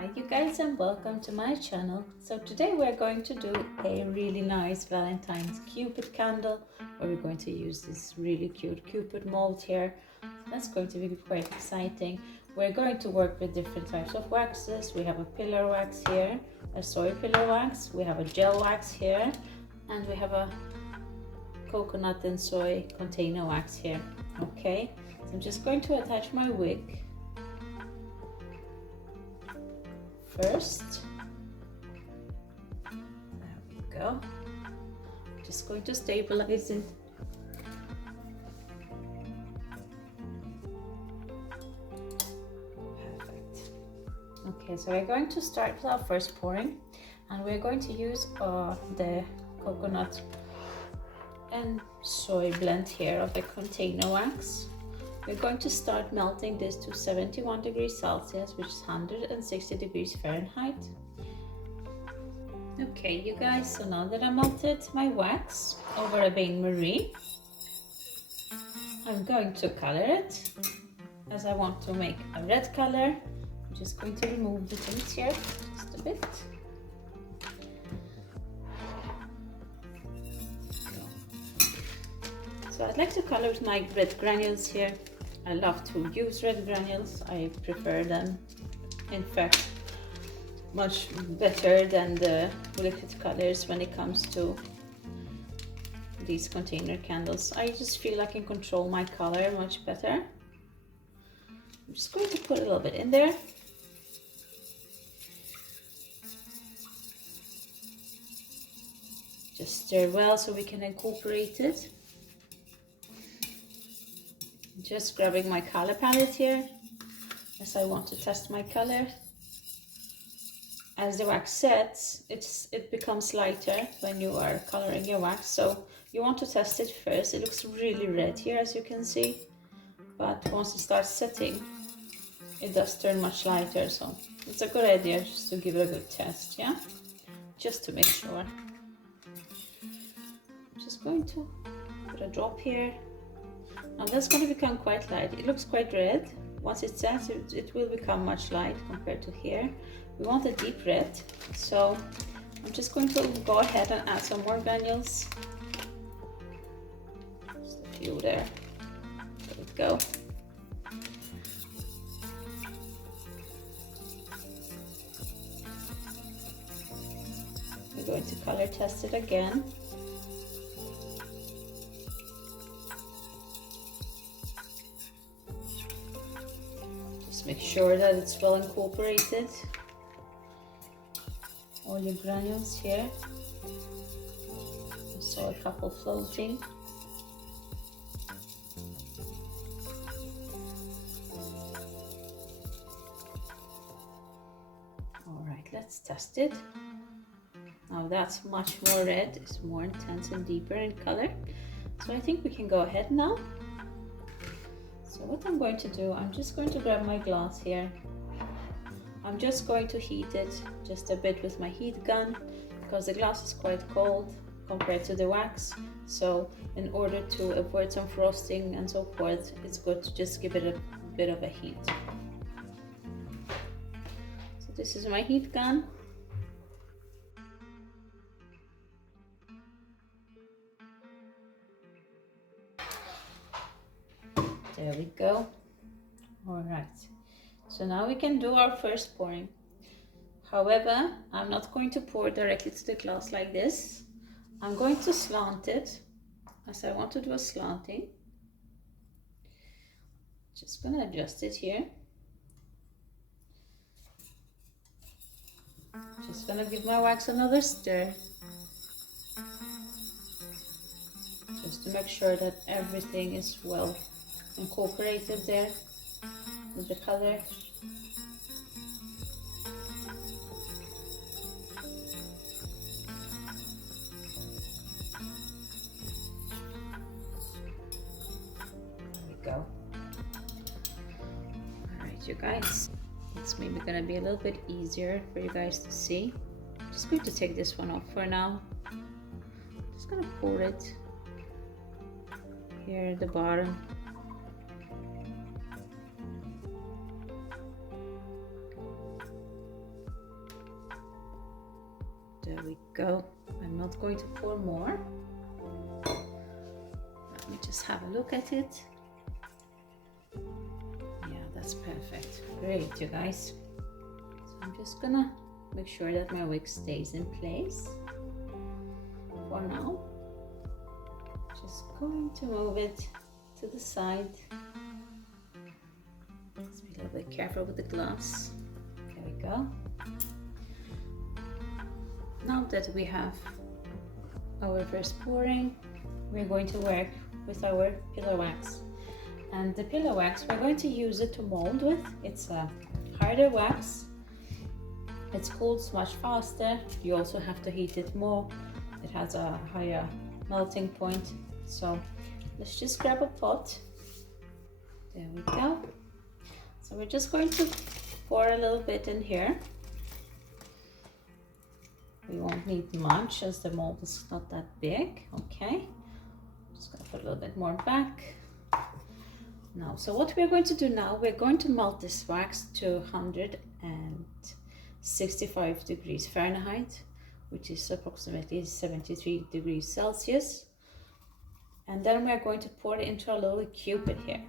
Hi you guys and welcome to my channel. So today we're going to do a really nice Valentine's Cupid candle where we're going to use this really cute Cupid mold here. That's going to be quite exciting. We're going to work with different types of waxes. We have a pillar wax here, a soy pillar wax, we have a gel wax here, and we have a coconut and soy container wax here. Okay, so I'm just going to attach my wig first. There we go. Just going to stabilize it. Perfect. Okay, so we're going to start with our first pouring, and we're going to use the coconut and soy blend here of the container wax. We're going to start melting this to 71 degrees Celsius, which is 160 degrees Fahrenheit. Okay, you guys, so now that I melted my wax over a bain-marie, I'm going to color it. As I want to make a red color, I'm just going to remove the things here just a bit. So I'd like to color with my red granules here. I love to use red granules. I prefer them, in fact, much better than the liquid colors when it comes to these container candles. I just feel I can control my color much better. I'm just going to put a little bit in there. Just stir well so we can incorporate it. Just grabbing my color palette here, as I want to test my color. As the wax sets, it becomes lighter when you are coloring your wax, so you want to test it first. It looks really red here, as you can see, but once it starts setting, it does turn much lighter, so it's a good idea just to give it a good test, yeah? Just to make sure. I'm just going to put a drop here. Now that's going to become quite light. It looks quite red. Once it sets, it will become much light compared to here. We want a deep red, so I'm just going to go ahead and add some more granules. Just a few there. There we go. We're going to color test it again. Make sure that it's well incorporated. All your granules here. I saw a couple floating. All right, let's test it. Now that's much more red. It's more intense and deeper in color. So I think we can go ahead now. So what I'm going to do, I'm just going to grab my glass here. I'm just going to heat it just a bit with my heat gun, because the glass is quite cold compared to the wax. So in order to avoid some frosting and so forth, it's good to just give it a bit of a heat. So this is my heat gun. There we go. All right, so now we can do our first pouring. However, I'm not going to pour directly to the glass like this. I'm going to slant it, as I want to do a slanting. Just gonna adjust it here. Just gonna give my wax another stir, just to make sure that everything is well incorporated there with the color. There we go. Alright, you guys, it's maybe gonna be a little bit easier for you guys to see. I'm just going to take this one off for now. Just gonna pour it here at the bottom. There we go. I'm not going to pour more. Let me just have a look at it. Yeah, that's perfect. Great, you guys. So I'm just gonna make sure that my wig stays in place for now. Just going to move it to the side. Let's be a little bit careful with the gloves. There we go. Now that we have our first pouring, we're going to work with our pillow wax. And the pillow wax, we're going to use it to mold with. It's a harder wax. It's cools much faster. You also have to heat it more. It has a higher melting point. So let's just grab a pot. There we go. So we're just going to pour a little bit in here. We won't need much as the mold is not that big. Okay, just gonna put a little bit more back. Now, so what we're going to do now, we're going to melt this wax to 165 degrees Fahrenheit, which is approximately 73 degrees Celsius. And then we're going to pour it into a little cupid here.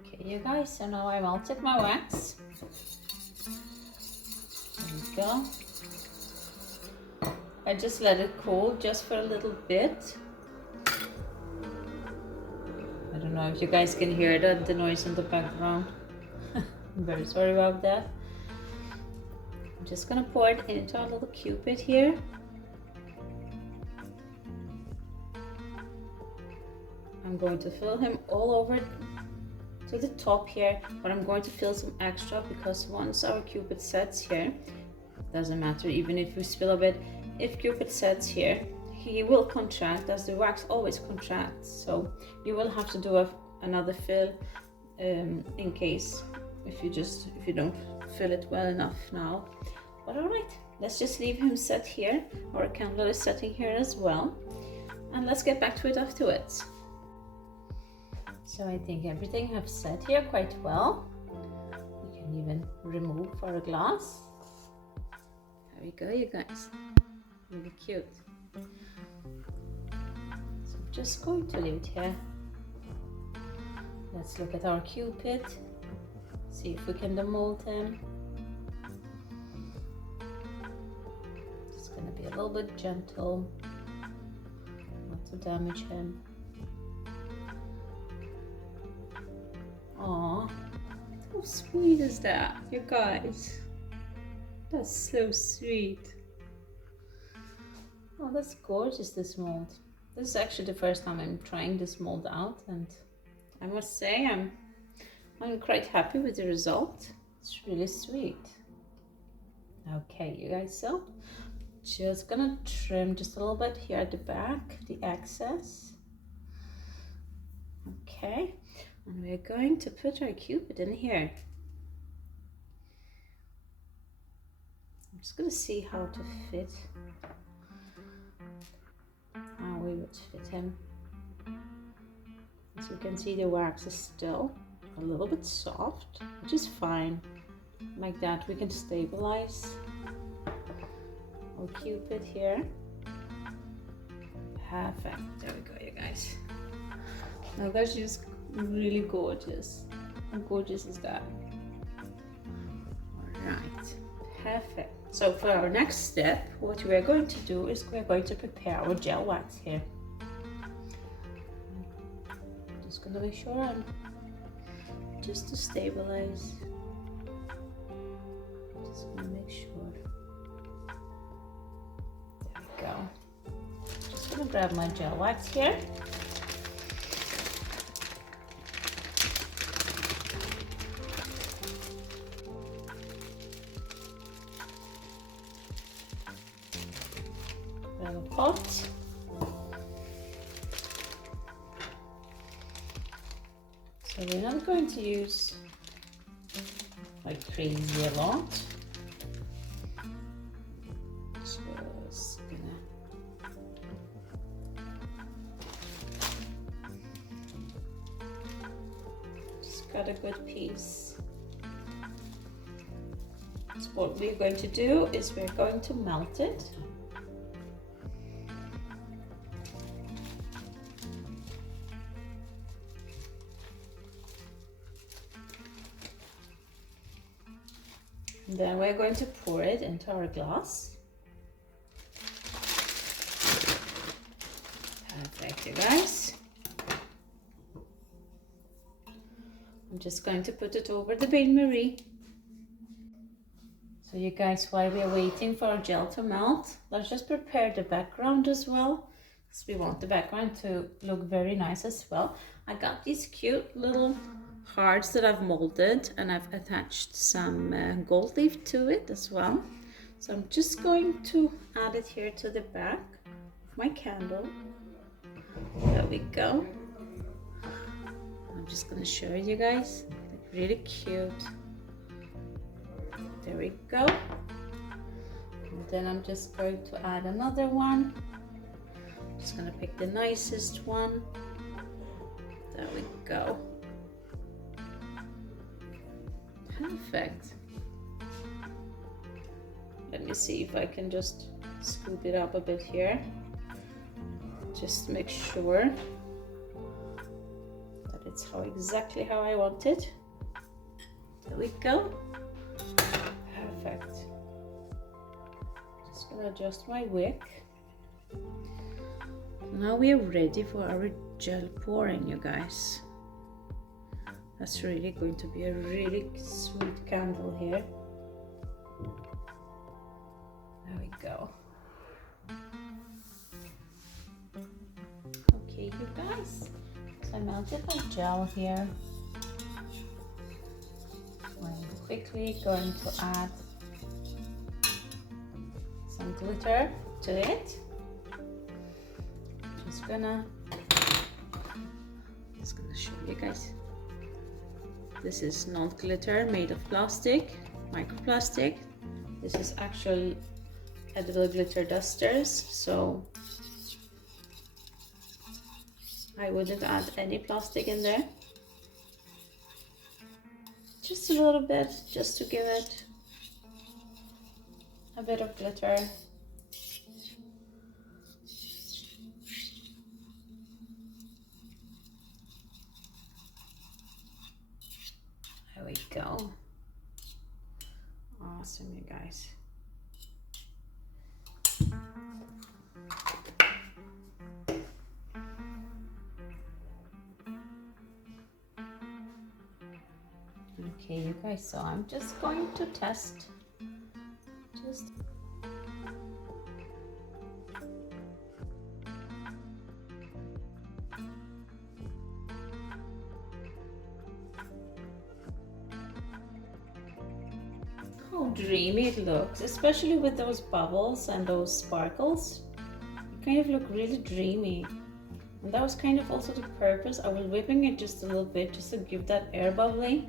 Okay, you guys, so now I melted my wax. There we go. I just let it cool just for a little bit. I don't know if you guys can hear the noise in the background. I'm very sorry about that. I'm just gonna pour it into our little cupid here. I'm going to fill him all over to the top here, but I'm going to fill some extra because once our cupid sets here, doesn't matter even if we spill a bit, if cupid sets here, he will contract as the wax always contracts. So you will have to do another fill in case if you don't fill it well enough now. But all right, let's just leave him set here. Our candle is setting here as well, and let's get back to it afterwards. So I think everything has set here quite well. We can even remove our glass. There we go, you guys. Really cute. So I'm just going to leave it here. Let's look at our cupid. See if we can demold him. Just gonna be a little bit gentle, not to damage him. Aww, how sweet is that, you guys? That's so sweet. Oh, that's gorgeous, this mold. This is actually the first time I'm trying this mold out, and I must say I'm quite happy with the result. It's really sweet. Okay, you guys, so just gonna trim just a little bit here at the back, the excess. Okay, and we're going to put our cupid in here. I'm just gonna see how to fit. How we would fit him. As you can see, the wax is still a little bit soft, which is fine. Like that, we can stabilize our cupid here. Perfect. There we go, you guys. Now that's just really gorgeous. How gorgeous is that? All right. Perfect. So for our next step, what we are going to do is we're going to prepare our gel wax here. Just gonna make sure I'm just to stabilize. Just gonna make sure. There we go. Just gonna grab my gel wax here. Grab a pot. So we're not going to use like crazy a lot. Just gonna cut a good piece. So what we're going to do is we're going to melt it. Then we're going to pour it into our glass. Perfect, you guys. I'm just going to put it over the bain-marie. So you guys, while we're waiting for our gel to melt, let's just prepare the background as well, because we want the background to look very nice as well. I got these cute little hearts that I've molded, and I've attached some gold leaf to it as well. So I'm just going to add it here to the back of my candle. There we go. I'm just going to show you guys. Like, really cute. There we go. And then I'm just going to add another one. Just going to pick the nicest one. There we go. Perfect. Let me see if I can just scoop it up a bit here. Just make sure that it's exactly how I want it. There we go. Perfect. Just gonna adjust my wick. Now we are ready for our gel pouring, you guys. That's really going to be a really sweet candle here. There we go. Okay, you guys. So I melted my gel here. I'm quickly going to add some glitter to it. Just gonna show you guys. This is not glitter, made of plastic, microplastic. This is actual edible glitter dusters, so I wouldn't add any plastic in there. Just a little bit, just to give it a bit of glitter. There we go. Awesome, you guys. Okay, you guys, so I'm just going to test. How dreamy it looks, especially with those bubbles and those sparkles. It kind of look really dreamy. And that was kind of also the purpose. I was whipping it just a little bit just to give that air bubbly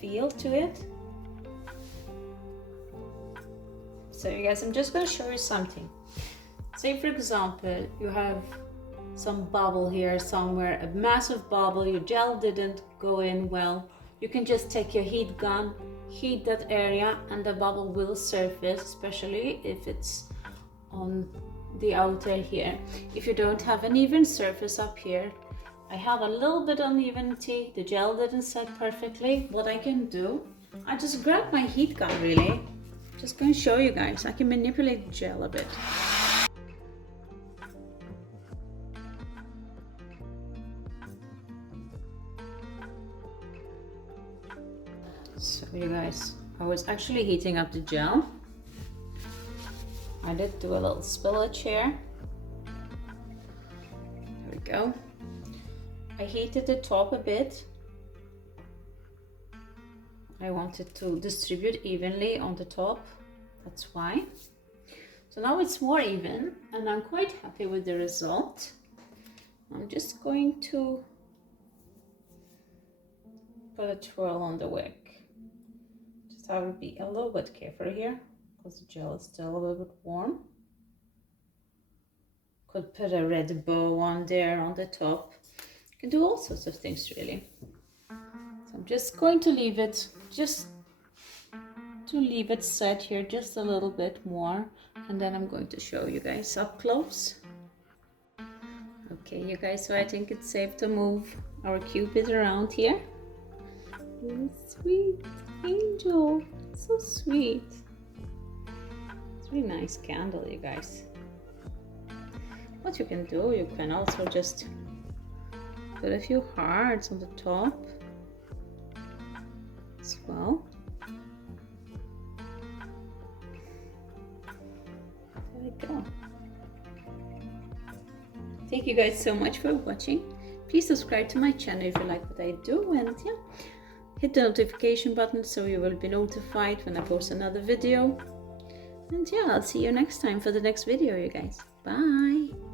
feel to it. So you guys, I'm just going to show you something. Say for example, you have some bubble here somewhere, a massive bubble, your gel didn't go in well. You can just take your heat gun, heat that area, and the bubble will surface, especially if it's on the outer here. If you don't have an even surface up here, I have a little bit unevenity, the gel didn't set perfectly. What I can do, I just grab my heat gun really. Just going to show you guys, I can manipulate the gel a bit. So you guys, I was actually heating up the gel. I did do a little spillage here. There we go. I heated the top a bit. I wanted to distribute evenly on the top, that's why. So now it's more even and I'm quite happy with the result. I'm just going to put a twirl on the wick. Just have to be a little bit careful here because the gel is still a little bit warm. Could put a red bow on there on the top. You can do all sorts of things really. So I'm just going to leave it just to leave it set here just a little bit more, and then I'm going to show you guys up close. Okay, you guys, so I think it's safe to move our Cupid around here. Sweet angel, so sweet. It's a really nice candle, you guys. What you can do, you can also just put a few hearts on the top as well. There we go. Thank you guys so much for watching. Please subscribe to my channel if you like what I do, and yeah, hit the notification button so you will be notified when I post another video. And yeah, I'll see you next time for the next video, you guys. Bye!